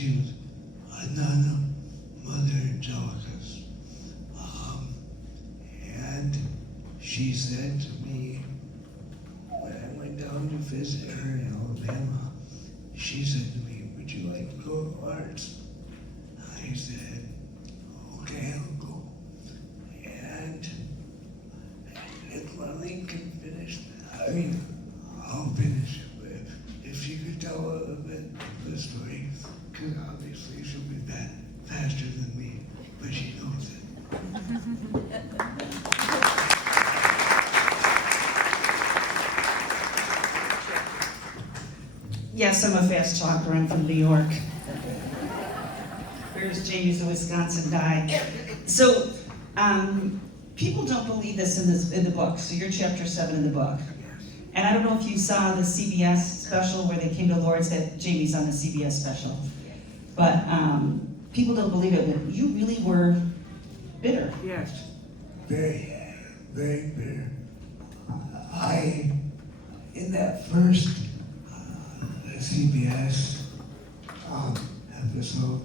she was a nun of Mother Angelicus. And she said to me, when I went down to visit her in Alabama, she said to me, would you like to go to Arts? I said, okay, I'll go. And if Marlene can finish, I'll finish it. But if she could tell a little bit of the story, because obviously she'll be back faster than me, but she knows it. Yes, I'm a fast talker. I'm from New York. Whereas Jamie's a Wisconsin guy. So, people don't believe this in the book. So you're chapter 7 in the book. And I don't know if you saw the CBS special where they came to Lord's, that Jamie's on the CBS special. But people don't believe it, but you really were bitter. Yes. Very, very bitter. In that first CBS episode,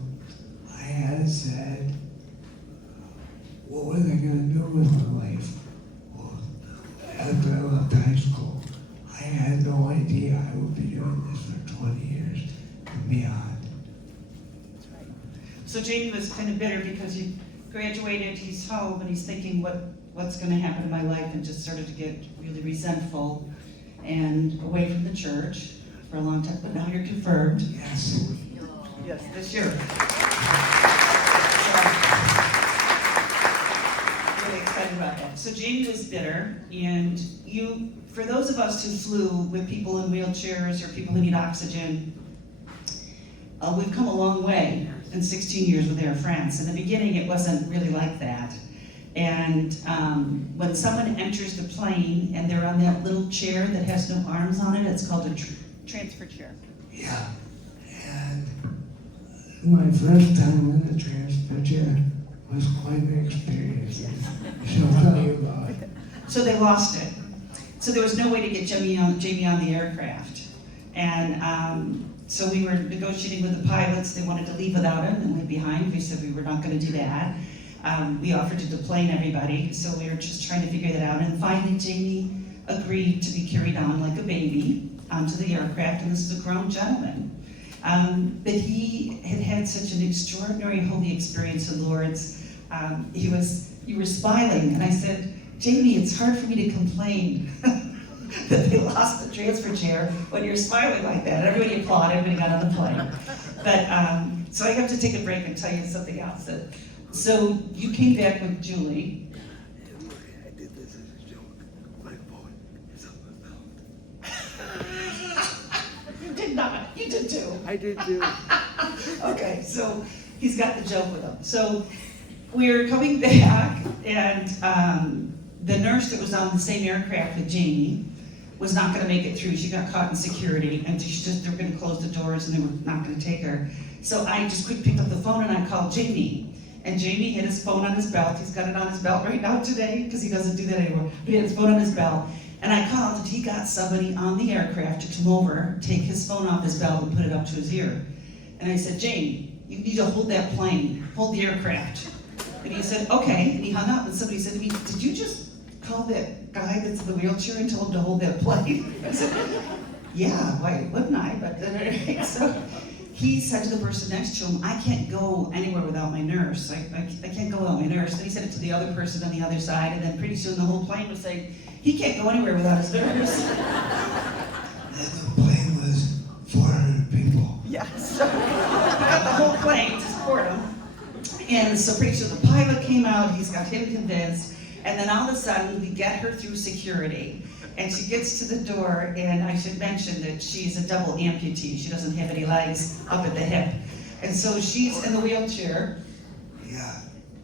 I had said, what were they going to do with my life? Well, after I left high school, I had no idea I would be doing this for 20 years and beyond. So Jamie was kind of bitter because he graduated, he's home, and he's thinking what's going to happen in my life, and just started to get really resentful and away from the church for a long time. But now you're confirmed. Yes. Yes, this year. Really excited about that. So Jamie was bitter, and you, for those of us who flew with people in wheelchairs or people who need oxygen, we've come a long way in 16 years with Air France. In the beginning, it wasn't really like that. And when someone enters the plane and they're on that little chair that has no arms on it, it's called a transfer chair. Yeah. And my first time in the transfer chair was quite an experience. She'll tell you about it. So they lost it. So there was no way to get Jamie on the aircraft. And so we were negotiating with the pilots. They wanted to leave without him and leave behind. We said we were not going to do that. We offered to deplane everybody, so we were just trying to figure that out. And finally, Jamie agreed to be carried on like a baby onto the aircraft, and this is a grown gentleman. But he had had such an extraordinary holy experience in Lourdes. You were smiling, and I said, Jamie, it's hard for me to complain that they lost the transfer chair when you're smiling like that. Everybody applauded, everybody got on the plane. But, so I have to take a break and tell you something else. So you came back with Julie. I did this as a joke. My phone is on my belt. You did not. You did too. I did too. Okay, so he's got the joke with him. So we're coming back, and the nurse that was on the same aircraft with Jamie was not going to make it through. She got caught in security, and they were going to close the doors, and they were not going to take her. So I just quick picked up the phone, and I called Jamie. And Jamie had his phone on his belt. He's got it on his belt right now today, because he doesn't do that anymore. But he had his phone on his belt. And I called, and he got somebody on the aircraft to come over, take his phone off his belt, and put it up to his ear. And I said, Jamie, you need to hold that plane, hold the aircraft. And he said, okay. And he hung up, and somebody said to me, did you just call that guy that's in the wheelchair and tell him to hold that plane? I said, yeah, why wouldn't I? But so he said to the person next to him, I can't go anywhere without my nurse. I can't go without my nurse. Then he said it to the other person on the other side, and then pretty soon the whole plane was saying, he can't go anywhere without his nurse. And the plane was 400 people. Yes. So we got the whole plane to support him. And so pretty soon the pilot came out, he's got him convinced, and then all of a sudden we get her through security. And she gets to the door, and I should mention that she's a double amputee. She doesn't have any legs up at the hip. And so she's in the wheelchair. Yeah.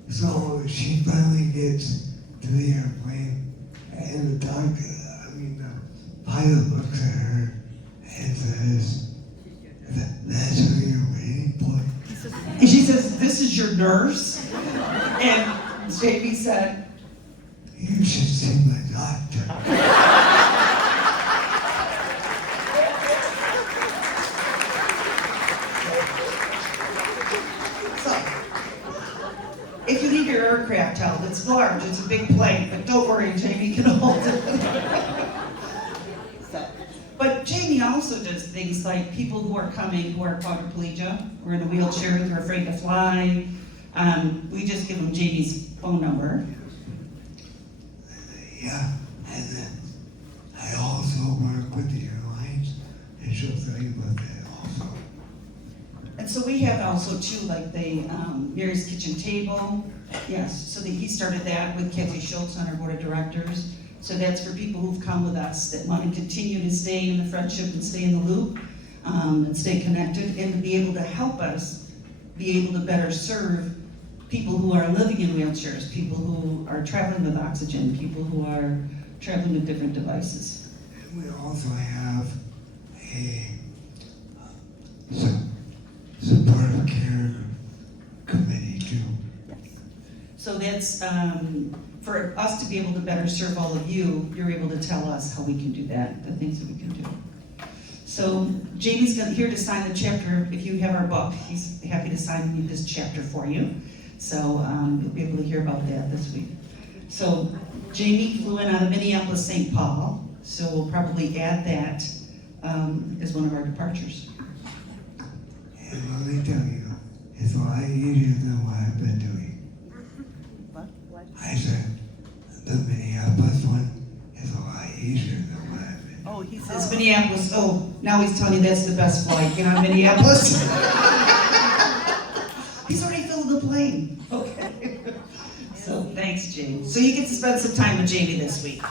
So she finally gets to the airplane, and the pilot looks at her and says, that's who you're waiting for? And she says, this is your nurse? And Jamie said, you should see my doctor. large, it's a big plane, but don't worry, Jamie can hold it. So, but Jamie also does things like people who are coming who are quadriplegia, or in a wheelchair, who are afraid to fly. We just give them Jamie's phone number. Yeah, and then I also work with the airlines, and she'll tell you about that also. And so we have also too, like the Mary's Kitchen Table, yes, so that he started that with Kathy Schultz on our board of directors. So that's for people who've come with us that want to continue to stay in the friendship and stay in the loop, and stay connected, and to be able to help us be able to better serve people who are living in wheelchairs, people who are traveling with oxygen, people who are traveling with different devices. And we also have a supportive care committee too. So that's, for us to be able to better serve all of you, you're able to tell us how we can do that, the things that we can do. So Jamie's here to sign the chapter. If you have our book, he's happy to sign this chapter for you. So you'll be able to hear about that this week. So Jamie flew in out of Minneapolis, St. Paul, so we'll probably add that as one of our departures. And let me tell you, it's a lot easier than what I've been doing. What? I said, the Minneapolis one is a lot easier than what I've been doing. Oh, he It's says, Minneapolis. Oh, now he's telling you that's the best flight. Get on Minneapolis. He's already filled the plane. Okay. So thanks, Jamie. So you get to spend some time with Jamie this week.